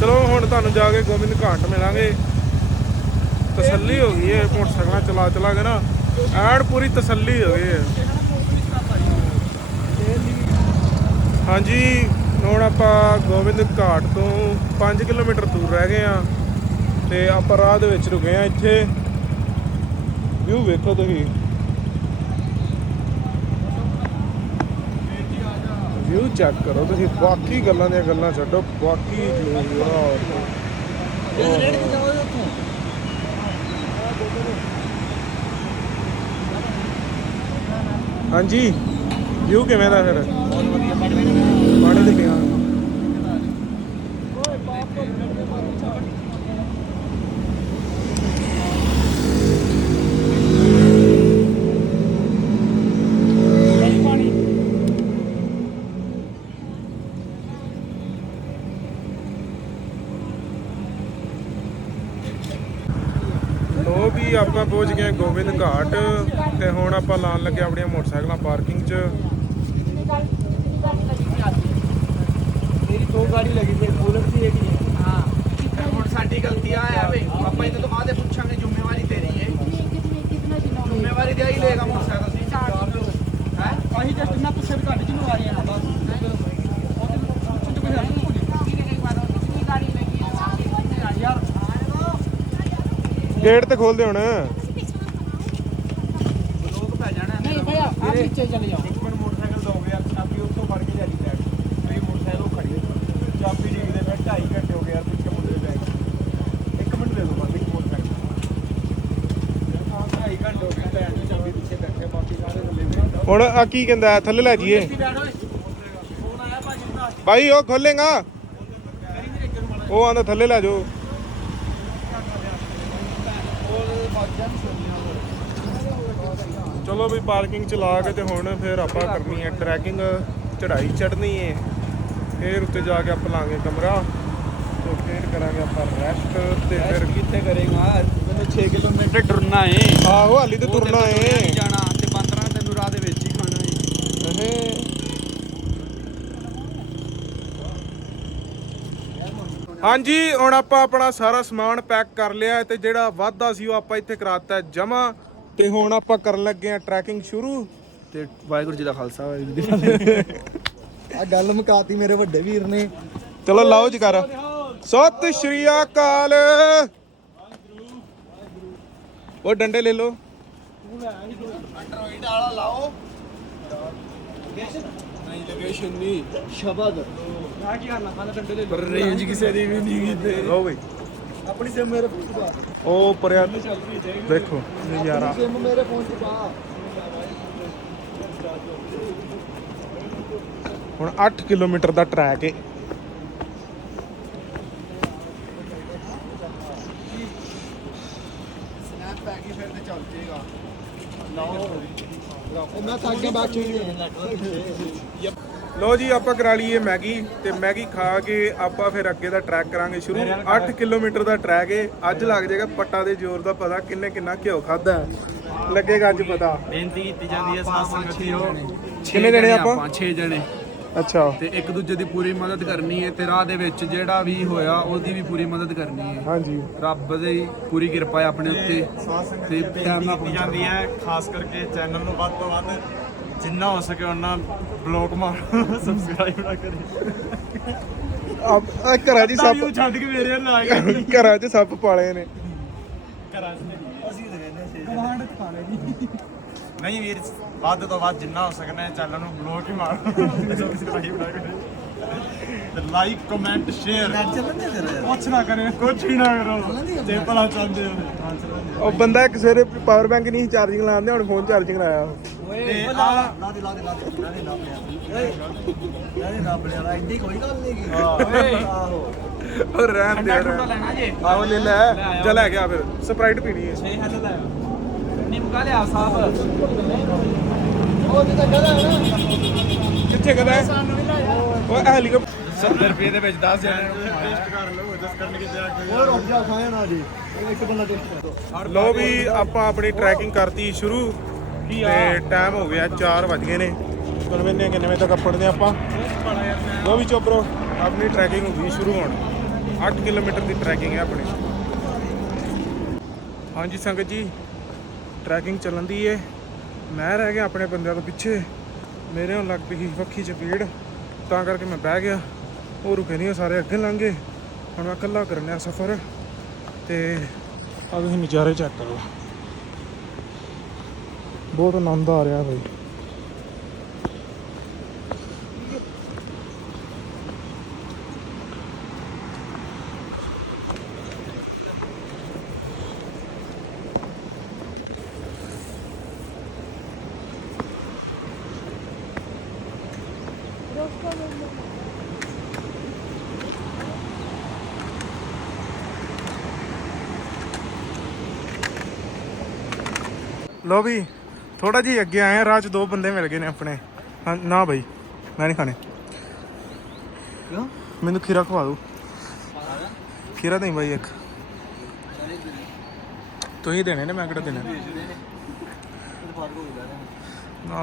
ਚਲੋ ਹੁਣ ਤੁਹਾਨੂੰ ਜਾ ਕੇ ਗੋਬਿੰਦ ਘਾਟ ਮਿਲਾਂਗੇ। ਤਸੱਲੀ ਹੋ ਗਈ ਹੈ ਮੋਟਰਸਾਈਕਲਾਂ ਚਲਾ ਚਲਾ ਕੇ ਨਾ। ਐਡ ਪੂਰੀ ਤਸੱਲੀ ਹੋ ਗਈ ਹੈ ਹਾਂਜੀ, ਹੁਣ ਆਪਾਂ ਗੋਬਿੰਦ ਘਾਟ ਤੋਂ 5 ਕਿਲੋਮੀਟਰ ਦੂਰ ਰਹਿ ਗਏ ਆ। ਤੇ ਆਪਾਂ ਰਾਹ ਦੇ ਵਿੱਚ ਰੁਕੇ ਆ ਇੱਥੇ। ਵਿਊ ਵੇਖੋ ਤੁਸੀਂ। ਵਿਊ ਚੈੱਕ ਕਰੋ ਤੁਸੀਂ। ਬਾਕੀ ਗੱਲਾਂ ਦੀਆਂ ਗੱਲਾਂ ਛੱਡੋ। ਬਾਕੀ ਹਾਂਜੀ। ਵਿਊ ਕਿਵੇਂ ਦਾ ਫਿਰ? ਪਾਣੀ ਦੇ ਪਿਆ ਲੋ ਵੀ ਆਪਾਂ ਪਹੁੰਚ ਗਏ ਗੋਬਿੰਦ ਘਾਟ ਤੇ ਹੁਣ ਆਪਾਂ ਲਾਣ ਲੱਗੇ ਆਪਣੀਆਂ ਮੋਟਰਸਾਈਕਲਾਂ ਪਾਰਕਿੰਗ 'ਚ। ਮੇਰੀ ਦੋ ਗਾੜੀ ਲੱਗੀ ਸੀ ਬੁਲਟ ਸੀ ਇੱਕ। ਹਾਂ। ਹੁਣ ਸਾਡੀ ਗਲਤੀ ਆ ਹੈ ਵੇ ਆਪਾਂ ਇਹਦੇ ਤੋਂ ਬਾਅਦ ਇਹ ਪੁੱਛਾਂਗੇ ਜ਼ਿੰਮੇਵਾਰੀ ਤੇਰੀ ਹੈ। ਜ਼ਿੰਮੇਵਾਰੀ ਤੇ ਆਈ ਲਏਗਾ ਮੋਟਰਸਾਈਕਲ ਸੀ ਹੈ? ਅਸੀਂ ਜਸਟ ਨਾ ਪੁੱਛੇ ਵੀ ਤੁਹਾਡੀ ਜ਼ਿੰਮੇਵਾਰੀ ਆ ਬਸ। ਗੇਟ ਤੇ ਖੋਲਦੇ ਹੁਣ ਲੋਕ ਪੈ ਜਾਣਾ ਨਹੀਂ ਭਈਆ ਆਪ ਨੀਚੇ ਚਲੇ ਜਾਓ। ਇੱਕ ਮਿੰਟ ਮੋਟਰਸਾਈਕਲ ਦੋਗੇ ਯਾਰ ਚਾਬੀ ਉੱਥੋਂ ਫੜ ਕੇ ਜਾਰੀ ਬੈਗ ਮੇਰੀ ਮੋਟਰਸਾਈਕਲ ਖੜੀ ਹੈ ਚਾਬੀ ਡੀਕਦੇ ਮੈਂ 2.5 ਘੰਟੇ ਹੋ ਗਏ ਯਾਰ ਪਿੱਛੇ ਮੁੰਡੇ ਦੇ ਬੈਗ ਇੱਕ ਮਿੰਟ ਦੇ ਦੋ ਬਸ ਇੱਕ ਮੋਟਰਸਾਈਕਲ ਹਾਂ 2.5 ਘੰਟੇ ਹੋ ਗਏ ਭੈਣ ਦੀ ਚਾਬੀ ਪਿੱਛੇ ਬੈਠੇ ਬਾਕੀ ਸਾਰੇ ਥੱਲੇ ਦੇ ਹੁਣ ਆ ਕੀ ਕਹਿੰਦਾ ਥੱਲੇ ਲੈ ਜਾਈਏ। ਭਾਈ ਉਹ ਖੋਲੇਗਾ। ਉਹ ਆਂਦਾ ਥੱਲੇ ਲੈ ਜਾਓ। ਚਲੋ ਵੀ ਪਾਰਕਿੰਗ ਚ ਲਾ ਕੇ ਤੇ ਹੁਣ ਫਿਰ ਆਪਾਂ ਕਰਨੀ ਹੈ ਟਰੈਕਿੰਗ ਚੜ੍ਹਾਈ ਚੜ੍ਹਨੀ ਹੈ ਫਿਰ ਉੱਤੇ ਜਾ ਕੇ ਆਪਾਂ ਲਾਂਗੇ ਕਮਰਾ। ਤੇ ਫਿਰ ਕਰਾਂਗੇ ਆਪਾਂ ਰੈਸਟ ਤੇ ਫਿਰ ਕਿੱਥੇ ਕਰੇਗਾ? ਮੈਨੂੰ 6 ਕਿਲੋਮੀਟਰ ਟੁਰਨਾ ਏ। ਆਹੋ ਹਾਲੀ ਤੇ ਤੁਰਨਾ ਏ। ਜਾਣਾ ਤੇ ਬੰਦਰਾਂ ਤੈਨੂੰ ਰਾਹ ਦੇ ਵਿੱਚ ਹੀ ਖਾਣਾ ਏ। ਹਾਂਜੀ ਹੁਣ ਆਪਾਂ ਆਪਣਾ ਸਾਰਾ ਸਮਾਨ ਪੈਕ ਕਰ ਲਿਆ ਤੇ ਜਿਹੜਾ ਵਾਧਾ ਸੀ ਉਹ ਆਪਾਂ ਇੱਥੇ ਕਰਾਤਾ ਜਮਾ ਤੇ ਹੁਣ ਆਪਾਂ ਕਰਨ ਲੱਗੇ ਆ ਟਰੈਕਿੰਗ ਸ਼ੁਰੂ। ਤੇ ਵਾਹਿਗੁਰੂ ਜੀ ਦਾ ਖਾਲਸਾ ਵਾਹਿਗੁਰੂ ਜੀ ਦੀ ਆ ਗੱਲ ਮੁਕਾਤੀ ਮੇਰੇ ਵੱਡੇ ਵੀਰ ਨੇ। ਚਲੋ ਲਾਓ ਜੀ ਕਰ। ਸਤਿ ਸ਼੍ਰੀ ਅਕਾਲ। ਉਹ ਡੰਡੇ ਲੈ ਲਓ। ਐਂਡਰੋਇਡ ਵਾਲਾ ਲਾਓ। ਨਹੀਂ ਲੋਕੇਸ਼ਨ ਨਹੀਂ। ਸ਼ਬਦ। ਆ ਕੀ ਕਰਨਾ ਪਹਿਲਾਂ ਡੰਡੇ ਲੈ ਪਰ ਰੇਂਜ ਕਿਸੇ ਦੀ ਵੀ ਨਹੀਂ ਕਿਤੇ ਲਓ ਬਈ। ਆਪਣੀ ਸਿਮ ਮੇਰੇ ਫੋਨ 'ਚ ਪਾ ਉਹ ਪਰਿਆ ਦੇਖੋ ਨਜ਼ਾਰਾ ਸਿਮ ਮੇਰੇ ਫੋਨ 'ਚ ਪਾ। ਹੁਣ 8 ਕਿਲੋਮੀਟਰ ਦਾ ਟਰੈਕ ਹੈ ਸਨੈਪ ਪੈ ਗਈ ਫਿਰ ਤੇ ਚੱਲ ਜੇ ਮੈਂ ਤਾਂ ਅੱਗੇ ਬਾਅਦ ਚ ਲੋ ਜੀ ਆਪਾਂ ਕਰਾ ਲਈਏ ਮੈਗੀ ਤੇ ਮੈਗੀ ਖਾ ਕੇ ਆਪਾਂ ਫਿਰ ਅੱਗੇ ਦਾ ਟਰੈਕ ਕਰਾਂਗੇ ਸ਼ੁਰੂ। 8 ਕਿਲੋਮੀਟਰ ਦਾ ਟਰੈਕ ਏ। ਅੱਜ ਲੱਗ ਜਾਏਗਾ ਪੱਟਾ ਦੇ ਜ਼ੋਰ ਦਾ ਪਤਾ ਕਿੰਨੇ ਕਿੰਨਾ ਘਿਓ ਖਾਦਾ ਲੱਗੇਗਾ ਅੱਜ ਪਤਾ। ਬੇਨਤੀ ਕੀਤੀ ਜਾਂਦੀ ਹੈ ਸਾਧ ਸੰਗਤ ਜੀਓ ਕਿੰਨੇ ਜਣੇ ਆਪਾਂ? 6 ਜਣੇ। ਅੱਛਾ। ਤੇ ਇੱਕ ਦੂਜੇ ਦੀ ਪੂਰੀ ਮਦਦ ਕਰਨੀ ਹੈ ਤੇ ਰਾਹ ਦੇ ਵਿੱਚ ਜਿਹੜਾ ਵੀ ਹੋਇਆ ਉਹਦੀ ਵੀ ਪੂਰੀ ਮਦਦ ਕਰਨੀ ਹੈ। ਹਾਂਜੀ। ਰੱਬ ਦੀ ਪੂਰੀ ਕਿਰਪਾ ਹੈ ਆਪਣੇ ਉੱਤੇ। ਤੇ ਟਾਈਮ ਨਾਲ ਜਾਂਦੀ ਹੈ ਖਾਸ ਕਰਕੇ ਚੈਨਲ ਨੂੰ ਵੱਧ ਤੋਂ ਵੱਧ ਜਿੰਨਾ ਹੋ ਸਕੇ ਉਹਨਾਂ ਬਲੌਗ ਮਾਰੋ ਸਬਸਕ੍ਰਾਈਬ ਨਾ ਕਰੇ। ਘਰਾਂ 'ਚ ਸੱਪ ਛੱਡ ਕੇ ਮੇਰੇ ਨਾਲ ਆ ਗਏ। ਘਰਾਂ 'ਚ ਸੱਪ ਪਾਲੇ ਨੇ। ਘਰਾਂ 'ਚ। ਅਸੀਂ ਤਾਂ ਕਹਿੰਦੇ ਸੀ। ਕਮਾਂਡ ਦਿਖਾਣੇ ਜੀ ਨਹੀਂ ਵੀਰ ਵੱਧ ਤੋਂ ਵੱਧ ਜਿੰਨਾ ਹੋ ਸਕਣਾ ਚੈਨਲ ਨੂੰ ਬਲੌਗ ਹੀ ਮਾਰੋ। ਸਬਸਕ੍ਰਾਈਬ ਨਾ ਕਰੇ ਤੇ ਲਾਈਕ ਕਮੈਂਟ ਸ਼ੇਅਰ ਦੇ ਕੁਛ ਨਾ ਕਰੇ ਕੁਛ ਹੀ ਨਾ ਕਰੋ। ਜੇ ਭਲਾ ਚਾਹੁੰਦੇ ਹੋ। ਉਹ ਬੰਦਾ ਇੱਕ ਸਵੇਰੇ ਪਾਵਰ ਬੈਂਕ ਨਹੀਂ ਚਾਰਜਿੰਗ ਲਾਉਂਦੇ ਹੁਣ ਫੋਨ ਚਾਰਜਿੰਗ ਲਾਇਆ ਓਏ ਲਾ ਲਾ ਦੇ ਲਾ ਦੇ ਲਾ ਦੇ ਲਾ ਦੇ ਨਾ ਬਣਿਆ ਓਏ ਲਾ ਦੇ ਨਾ ਬਣਿਆ ਐਡੀ ਕੋਈ ਗੱਲ ਨਹੀਂ ਕੀ ਓਏ ਆਹੋ। ਉਹ ਰਹਿਣ ਦੇ ਰਹਿਣ ਲੈਣਾ ਜੇ। ਆਹੋ ਲੈ ਲੈ। ਜਾ ਲੈ ਗਿਆ ਫਿਰ। ਸਪਰਾਈਟ ਪੀਣੀ ਹੈ। ਛੇ ਹੱਲ ਲੈ ਨਿੰਮਕਾ ਲਿਆ ਸਾਫ਼। ਕਿੱਥੇ ਕਦਾ ਉਹ ਹੈਲੀਕਾਪਟਰ 70 ਰੁਪਏ ਦੇ ਵਿੱਚ 10 ਜਣੇ ਟੈਸਟ ਕਰ ਲਓ ਜਸ ਕਰਨ ਕੀ। ਜਰਾ ਉਹ ਰੁਕ ਜਾ ਖਾਇਆ ਨਾ ਜੀ। ਇੱਕ ਬੰਦਾ ਟੇਸਟ ਕਰ ਲੋ ਵੀ ਆਪਾਂ ਆਪਣੀ ਟਰੈਕਿੰਗ ਕਰਤੀ ਸ਼ੁਰੂ ਤੇ ਟਾਈਮ ਹੋ ਗਿਆ 4 ਵਜ ਗਏ ਨੇ। ਵੇਨੇ ਕਿੰਨੇ ਵਜੇ ਤੱਕ ਅੱਪੜਦੇ ਆਪਾਂ। ਲੋ ਵੀ ਚੋਪਰੋ ਆਪਣੀ ਟਰੈਕਿੰਗ ਹੋ ਗਈ ਸ਼ੁਰੂ ਹੁਣ। 8 ਕਿਲੋਮੀਟਰ ਦੀ ਟਰੈਕਿੰਗ ਹੈ ਆਪਣੀ। ਹਾਂਜੀ ਸੰਗਤ ਜੀ ਟਰੈਕਿੰਗ ਚੱਲਣ ਦੀ ਏ। ਮੈਂ ਰਹਿ ਗਿਆ ਆਪਣੇ ਬੰਦਿਆਂ ਤੋਂ ਪਿੱਛੇ। ਮੇਰੇ ਹੁਣ ਲੱਗ ਪਈ ਵੱਖੀ ਚ ਭੀੜ ਤਾਂ ਕਰਕੇ ਮੈਂ ਬਹਿ ਗਿਆ। ਉਹ ਰੁਕੇ ਨਹੀਂ ਸਾਰੇ ਅੱਗੇ ਲੰਘ। ਗਏ ਹੁਣ ਮੈਂ ਇਕੱਲਾ ਕਰਨਿਆ ਸਫ਼ਰ। ਤੇ ਆ ਤੁਸੀਂ ਨਜ਼ਾਰੇ ਚੈੱਕ ਕਰੋ। ਬਹੁਤ ਆਨੰਦ ਆ ਰਿਹਾ ਬਈ। ਲੋ ਵੀ ਥੋੜਾ ਜਿਹਾ ਅੱਗੇ ਆਏ ਆ ਰਾਹ 'ਚ ਦੋ ਬੰਦੇ ਮਿਲ ਗਏ ਨੇ ਆਪਣੇ। ਹਾਂ ਨਾ ਬਈ ਮੈਂ ਨਹੀਂ ਖਾਣੇ। ਕਿਉਂ? ਮੈਨੂੰ ਖੀਰਾ ਖਵਾ ਦਿਓ। ਖੀਰਾ ਨਹੀਂ ਬਾਈ ਇੱਕ। ਤੁਸੀਂ ਦੇਣੇ ਨੇ ਮੈਂ ਕਿਹੜਾ ਦੇਣੇ? ਨੇ?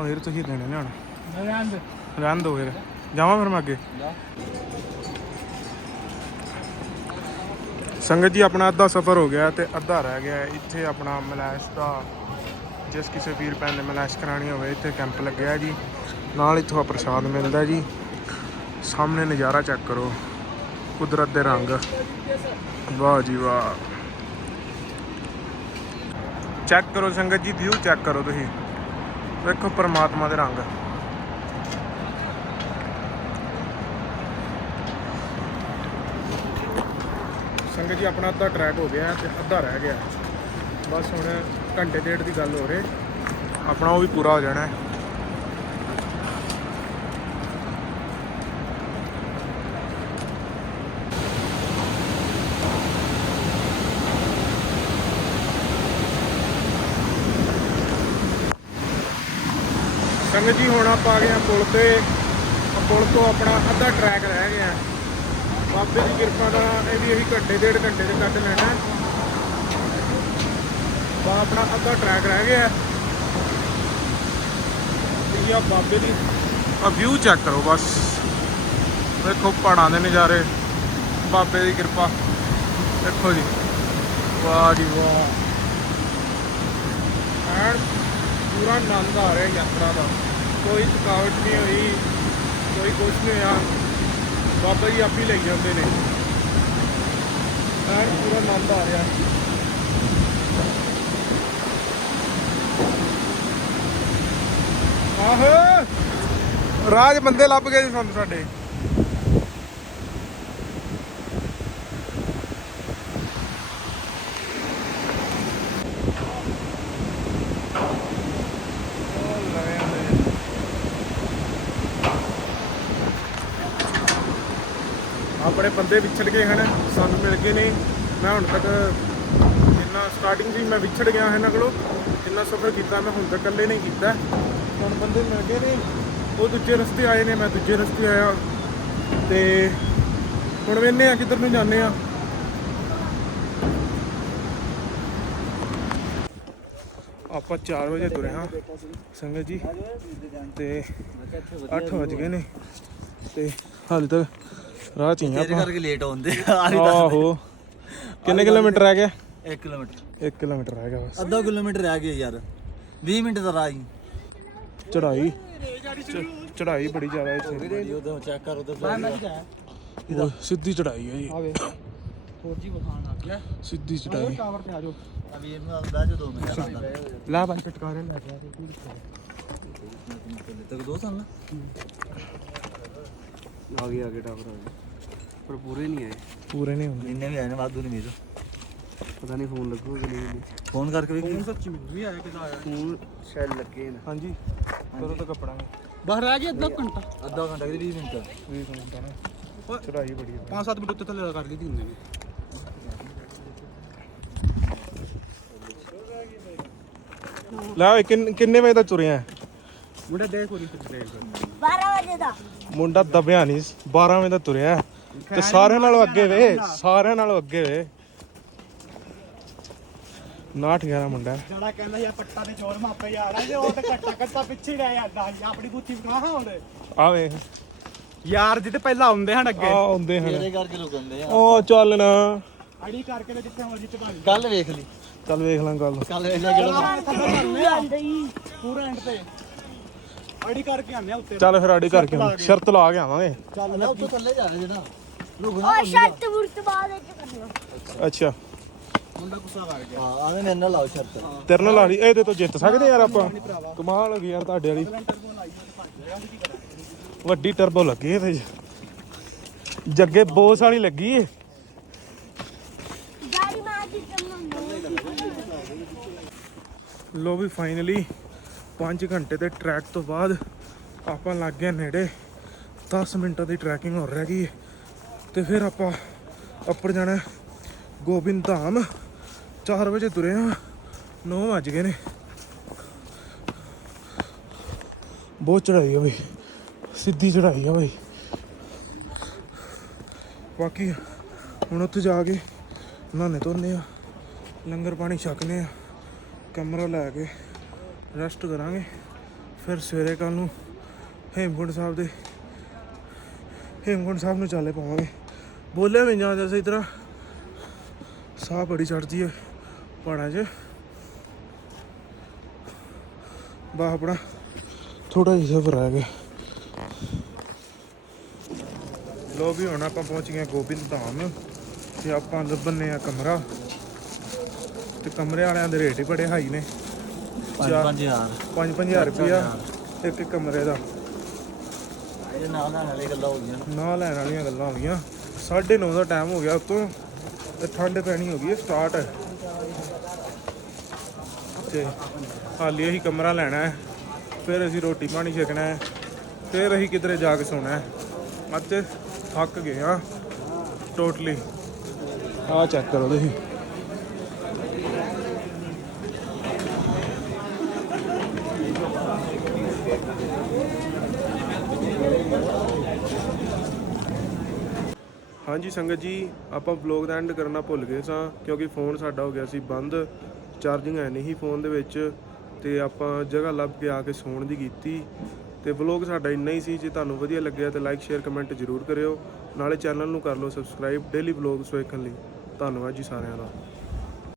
ਵੀਰ ਤੁਸੀਂ ਦੇਣੇ ਨੇ ਹੁਣ। ਰਹਿਣ ਦੇ ਰਹਿਣ ਦੋ ਫਿਰ। ਜਾਵਾਂ ਫਿਰ ਮੈਂ ਅੱਗੇ। ਸੰਗਤ ਜੀ ਆਪਣਾ ਅੱਧਾ ਸਫ਼ਰ ਹੋ ਗਿਆ ਤੇ ਅੱਧਾ ਰਹਿ ਗਿਆ। ਹੈ। ਇੱਥੇ ਆਪਣਾ ਮਲੈਸ਼ ਦਾ ਜਿਸ ਕਿਸੇ ਵੀਰ ਭੈਣ ਨੇ ਮਲੈਸ਼ ਕਰਾਣੀ ਹੋਵੇ, ਇੱਥੇ ਕੈਂਪ ਲੱਗਿਆ ਜੀ। ਨਾਲ ਇੱਥੋਂ ਆ ਪ੍ਰਸ਼ਾਦ ਮਿਲਦਾ ਜੀ। ਸਾਹਮਣੇ ਨਜ਼ਾਰਾ ਚੈੱਕ ਕਰੋ। ਕੁਦਰਤ ਦੇ ਰੰਗ। ਵਾਹ ਜੀ ਵਾਹ। ਚੈੱਕ ਕਰੋ ਸੰਗਤ ਜੀ ਵਿਊ ਚੈੱਕ ਕਰੋ ਤੁਸੀਂ। ਵੇਖੋ ਪਰਮਾਤਮਾ ਦੇ ਰੰਗ। ਸੰਗਤ ਜੀ, ਆਪਣਾ ਅੱਧਾ ਟਰੈਕ ਹੋ ਗਿਆ ਤੇ ਅੱਧਾ ਰਹਿ ਗਿਆ। ਬਸ ਹੁਣ ਘੰਟੇ ਡੇਢ ਦੀ ਗੱਲ ਹੋ ਰਹੀ। ਆਪਣਾ ਉਹ ਵੀ ਪੂਰਾ ਹੋ ਜਾਣਾ। ਹੈ ਸੰਗਤ ਜੀ, ਹੁਣ ਆਪਾਂ ਆ ਗਏ ਹਾਂ ਪੁਲ ਤੇ। ਪੁਲ ਤੋਂ ਆਪਣਾ ਅੱਧਾ ਟਰੈਕ ਰਹਿ ਗਿਆ। ਬਾਬੇ ਦੀ ਕਿਰਪਾ ਨਾਲ ਇਹ ਵੀ ਅਸੀਂ ਘੰਟੇ, ਡੇਢ ਘੰਟੇ ਦੇ ਕੱਢ ਲੈਣਾ। ਬਾ ਆਪਣਾ ਅੱਧਾ ਟਰੈਕ ਰਹਿ ਗਿਆ। ਇਹ ਆ ਬਾਬੇ ਦੀ। ਆ ਵਿਊ ਚੈੱਕ ਕਰੋ ਬਸ। ਵੇਖੋ ਪਹਾੜਾਂ ਦੇ ਨਜ਼ਾਰੇ। ਬਾਬੇ ਦੀ ਕਿਰਪਾ। ਦੇਖੋ ਜੀ। ਵਾਹ ਜੀ ਵਾਹ। ਐਨ ਪੂਰਾ ਆਨੰਦ ਆ ਰਿਹਾ ਯਾਤਰਾ ਦਾ। ਕੋਈ ਥਕਾਵਟ ਨਹੀਂ ਹੋਈ। ਕੋਈ ਕੁਛ ਨਹੀਂ ਹੋਇਆ। ਬਾਬਾ ਜੀ ਆਪ ਹੀ ਲਈ ਜਾਂਦੇ ਨੇ। ਐਨ ਪੂਰਾ ਆਨੰਦ ਆ ਰਿਹਾ। ਆਹੋ। ਰਾਜ ਬੰਦੇ ਲੱਭ ਗਏ ਜੀ ਸਾਨੂੰ ਸਾਡੇ। ਆਪਣੇ ਬੰਦੇ ਵਿਛੜ ਗਏ ਹਨ, ਸਾਨੂੰ ਮਿਲ ਗਏ ਨੇ। ਮੈਂ ਹੁਣ ਤੱਕ ਜਿੰਨਾ ਸਟਾਰਟਿੰਗ ਸੀ ਮੈਂ ਵਿਛੜ ਗਿਆ ਇਹਨਾਂ ਕੋਲੋਂ, ਜਿੰਨਾ ਸਫ਼ਰ ਕੀਤਾ ਮੈਂ ਹੁਣ ਤੱਕ ਇਕੱਲੇ ਨਹੀਂ ਕੀਤਾ। ਹੁਣ ਬੰਦੇ ਮਿਲ ਗਏ ਨੇ। ਉਹ ਦੂਜੇ ਰਸਤੇ ਆਏ ਨੇ ਮੈਂ ਦੂਜੇ ਰਸਤੇ ਆਇਆ। ਤੇ ਹੁਣ ਵੇਨੇ ਆ ਕਿੱਧਰ ਨੂੰ ਜਾਂਦੇ ਆ? ਆਪਾਂ 4 ਵਜੇ ਤੁਰੇ ਹਾਂ ਸੰਗਤ ਜੀ। ਤੇ 8 ਵਜ ਗਏ ਨੇ। ਤੇ ਹਾਲੇ ਤੱਕ ਰਾਹ ਚ ਹੀ ਆ ਤੇਰੇ ਆਪਾਂ। ਕਰਕੇ ਲੇਟ ਆਉਂਦੇ ਆਹੋ ਕਿੰਨੇ ਕਿਲੋਮੀਟਰ ਰਹਿ ਗਿਆ? 1 ਕਿਲੋਮੀਟਰ। 1 ਕਿਲੋਮੀਟਰ ਰਹਿ ਗਿਆ ਬਸ। ਅੱਧਾ ਕਿਲੋਮੀਟਰ ਰਹਿ ਗਿਆ ਯਾਰ। 20 ਮਿੰਟ ਦਾ ਰਾਹ ਹੀ। ਚੜਾਈ ਚੜਾਈ ਬੜੀ ਜ਼ਿਆਦਾ ਇੱਥੇ। ਉਹਦੇ ਚੈੱਕ ਕਰ ਉਹਦੇ ਉਹ ਸਿੱਧੀ ਚੜਾਈ ਹੈ ਜੀ। ਆਵੇ 4G ਵਿਖਾਣ ਲੱਗ ਗਿਆ। ਸਿੱਧੀ ਚੜਾਈ ਟਾਵਰ ਤੇ ਆ ਜਾਓ। ਅਭੀ ਇਹਨੂੰ ਆਉਂਦਾ ਜੋ 2 ਮਿੰਟ ਲਾ ਬਾਈ। ਚਟਕਾਰੇ ਲੈ ਜਾ ਤੱਕ ਦੋ ਸਾਲ ਆ ਗਏ ਆ ਗਏ ਟਾਵਰ ਆ ਗਏ। ਪਰ ਪੂਰੇ ਨਹੀਂ ਆਏ। ਪੂਰੇ ਨਹੀਂ ਹੁੰਦੇ। ਇੰਨੇ ਵੀ ਆਏ ਨੇ ਵਾਧੂ ਨਹੀਂ ਮੇਰੇ ਪਤਾ ਨਹੀਂ ਫੋਨ ਲੱਗੂਗਾ ਕਿ ਨਹੀਂ। ਫੋਨ ਕਰਕੇ ਵੇਖ ਸੱਚੀ ਮੈਨੂੰ ਵੀ ਆਇਆ ਕਿਦਾ ਆਇਆ। ਫੋਨ ਸ਼ਾਇਦ ਲੱਗੇ ਨੇ। ਹਾਂਜੀ ਕਦੋਂ ਤੱਕ ਪੜਾਂਗੇ ਬਾਹਰ ਰਹਿ ਗਿਆ ਅੱਧਾ ਘੰਟਾ। ਅੱਧਾ ਘੰਟਾ ਕਿ 20 ਮਿੰਟ? 20 ਮਿੰਟ ਨਾ। ਚੜਾਈ ਬੜੀ ਹੈ 5-7 ਮਿੰਟ ਉੱਤੇ ਥੱਲੇ ਕਰ ਲਈ ਦੀ ਹੁੰਦੇ ਨੇ ਲੈ ਕਿੰਨ- ਵਜੇ ਦਾ ਤੁਰਿਆ ਹੈ? ਮੁੰਡੇ ਦੇ ਕੋਈ ਨਹੀਂ 12 ਵਜੇ ਦਾ। ਮੁੰਡਾ ਦਬਿਆ ਨਹੀਂ 12 ਵਜੇ ਦਾ ਤੁਰਿਆ। ਤੇ ਸਾਰਿਆਂ ਨਾਲੋਂ ਅੱਗੇ ਵੇ ਸਾਰਿਆਂ ਨਾਲੋਂ ਅੱਗੇ ਵੇ। 9 11 ਮੁੰਡਾ। ਜਿਹੜਾ ਕਹਿੰਦਾ ਯਾ ਪੱਟਾ ਤੇ ਚੋਰ ਮਾਪੇ ਯਾਰ ਆ ਤੇ ਉਹ ਤੇ ਕੱਟਾ ਕੱਟਾ ਪਿੱਛੇ ਰਹਿ ਜਾਂਦਾ ਸੀ। ਆਪਣੀ ਗੁੱਥੀ ਕਹਾਂ ਹੁੰਦੇ ਆ ਵੇਖ। ਯਾਰ ਜਿੱਤੇ ਪਹਿਲਾਂ ਆਉਂਦੇ ਹਨ ਅੱਗੇ। ਆ ਆਉਂਦੇ ਹਨ। ਤੇਰੇ ਕਰਕੇ ਲੁਕੰਦੇ ਆ। ਉਹ ਚੱਲ ਨਾ। ਅੜੀ ਕਰਕੇ ਤੇ ਜਿੱਥੇ ਮਰਜ਼ੀ ਚਪਾ ਕੱਲ ਵੇਖ ਲਈ। ਚੱਲ ਵੇਖ ਲਾਂ ਗੱਲ। ਕੱਲ ਵੇਖ ਲੈ ਕਿਹੜਾ ਪੂਰਾ ਐਂਡ ਤੇ। ਅੜੀ ਕਰਕੇ ਆਉਂਦੇ ਆ ਉੱਤੇ। ਚੱਲ ਫਿਰ ਆਡੀ ਕਰਕੇ ਆਵਾਂ। ਸ਼ਰਤ ਲਾ ਕੇ ਆਵਾਂਗੇ। ਚੱਲ ਨਾ ਉੱਤੋਂ ਥੱਲੇ ਜਾ ਜਿਹੜਾ। ਰੁਕ ਉਹ ਸ਼ਰਤ ਬੁਰਤ ਬਾਅਦ ਵਿੱਚ ਕਰਨਾ ਅੱਛਾ। ਹਾਂ ਆਵੇਂ ਮੇਰੇ ਨਾਲ ਲਾਓ ਸ਼ਰਤ। ਤੇਰੇ ਨਾਲ ਲਾੜੀ ਇਹਦੇ ਤੋਂ ਜਿੱਤ ਸਕਦੇ ਯਾਰ ਆਪਾਂ? ਕਮਾਲ ਹੋ ਗਈ ਯਾਰ ਤੁਹਾਡੇ ਵਾਲੀ। ਵੱਡੀ ਟਰਬੋ ਲੱਗੀ ਇਹਦੇ ਜੱਗੇ ਬੋਸ ਵਾਲੀ ਲੱਗੀ ਏ। ਲੋ ਵੀ ਫਾਈਨਲੀ 5 ਘੰਟੇ ਦੇ ਟਰੈਕ ਤੋਂ ਬਾਅਦ ਆਪਾਂ ਲੱਗ ਗਏ ਨੇੜੇ। 10 ਮਿੰਟਾਂ ਦੀ ਟਰੈਕਿੰਗ ਹੋ ਰਹਿ ਗਈ ਹੈ। ਤੇ ਫਿਰ ਆਪਾਂ ਉੱਪਰ ਜਾਣਾ ਹੈ ਗੋਬਿੰਦ ਧਾਮ। 4 ਵਜੇ ਤੁਰੇ ਆ। 9 ਵੱਜ ਗਏ ਨੇ। ਬਹੁਤ ਚੜਾਈ ਆ ਬਈ। ਸਿੱਧੀ ਚੜਾਈ ਆ ਬਈ। ਬਾਕੀ ਹੁਣ ਉੱਥੇ ਜਾ ਕੇ ਨਹਾਨੇ ਧੋਨੇ ਆ। ਲੰਗਰ ਪਾਣੀ ਛਕਨੇ ਆ। ਕਮਰਾ ਲੈ ਕੇ ਰੈਸਟ ਕਰਾਂਗੇ। ਫਿਰ ਸਵੇਰੇ ਕੱਲ ਨੂੰ ਹੇਮਕੁੰਟ ਸਾਹਿਬ ਦੇ ਹੇਮਕੁੰਟ ਸਾਹਿਬ ਨੂੰ ਚਾਲੇ ਪਾਵਾਂਗੇ। ਬੋਲਿਆ ਵੀ ਜਾਂ ਸਹੀ ਤਰ੍ਹਾਂ। ਸਾਹ ਬੜੀ ਚੜਦੀ ਹੈ ਪਹਾੜਾਂ 'ਚ। ਬਾ ਆਪਣਾ ਥੋੜਾ ਜਿਹਾ ਸਫ਼ਰ ਰਹਿ ਗਿਆ। ਲੋ ਵੀ ਹੁਣ ਆਪਾਂ ਪਹੁੰਚ ਗਏ ਗੋਬਿੰਦ ਧਾਮ ਤੇ ਆਪਾਂ ਲੱਭਣੇ ਆ ਕਮਰਾ। ਤੇ ਕਮਰੇ ਵਾਲਿਆਂ ਦੇ ਰੇਟ ਹੀ ਬੜੇ ਹਾਈ ਨੇ। 5000 5-5000 ਰੁਪਇਆ ਇੱਕ ਇੱਕ ਕਮਰੇ ਦਾ। ਇਹ ਨਾਲ ਨਾਲ ਵਾਲੀ ਗੱਲਾਂ ਹੋ ਗਈਆਂ ਨਾ। ਲੈਣ ਵਾਲੀਆਂ ਗੱਲਾਂ ਹੋ ਗਈਆਂ। 9:30 ਦਾ ਟਾਈਮ ਹੋ ਗਿਆ ਉਤੋਂ ਤੇ ਠੰਡ ਪੈਣੀ ਹੋ ਗਈ ਹੈ ਸਟਾਰਟ ਤੇ ਹਾਲੀ ਅਸੀਂ ਕਮਰਾ ਲੈਣਾ ਹੈ, ਫਿਰ ਅਸੀਂ ਰੋਟੀ ਪਾਣੀ ਛਕਣਾ ਹੈ, ਫਿਰ ਅਸੀਂ ਕਿਧਰੇ ਜਾ ਕੇ ਸੌਣਾ ਹੈ। ਅੱਜ ਥੱਕ ਗਏ ਹਾਂ ਟੋਟਲੀ ਆਹ ਚੈੱਕ ਕਰੋ ਤੁਸੀਂ। ਹਾਂਜੀ ਸੰਗਤ ਜੀ, ਆਪਾਂ ਵਲੌਗ ਦਾ ਐਂਡ ਕਰਨਾ ਭੁੱਲ ਗਏ ਸਾਂ, ਕਿਉਂਕਿ ਫੋਨ ਸਾਡਾ ਹੋ ਗਿਆ ਸੀ ਬੰਦ। ਚਾਰਜਿੰਗ ਹੈ ਨਹੀਂ ਸੀ ਫੋਨ ਦੇ ਵਿੱਚ ਤੇ ਆਪਾਂ ਜਗ੍ਹਾ ਲੱਭ ਕੇ ਆ ਕੇ ਸੌਣ ਦੀ ਕੀਤੀ ਤੇ ਵਲੌਗ ਸਾਡਾ ਇੰਨਾ ਹੀ ਸੀ ਜੇ ਤੁਹਾਨੂੰ ਵਧੀਆ ਲੱਗਿਆ ਤਾਂ ਲਾਈਕ ਸ਼ੇਅਰ ਕਮੈਂਟ ਜ਼ਰੂਰ ਕਰਿਓ। ਨਾਲੇ ਚੈਨਲ ਨੂੰ ਕਰ ਲਓ ਸਬਸਕ੍ਰਾਈਬ ਡੇਲੀ ਵਲੌਗਸ ਵੇਖਣ ਲਈ। ਧੰਨਵਾਦ ਜੀ ਸਾਰਿਆਂ ਦਾ।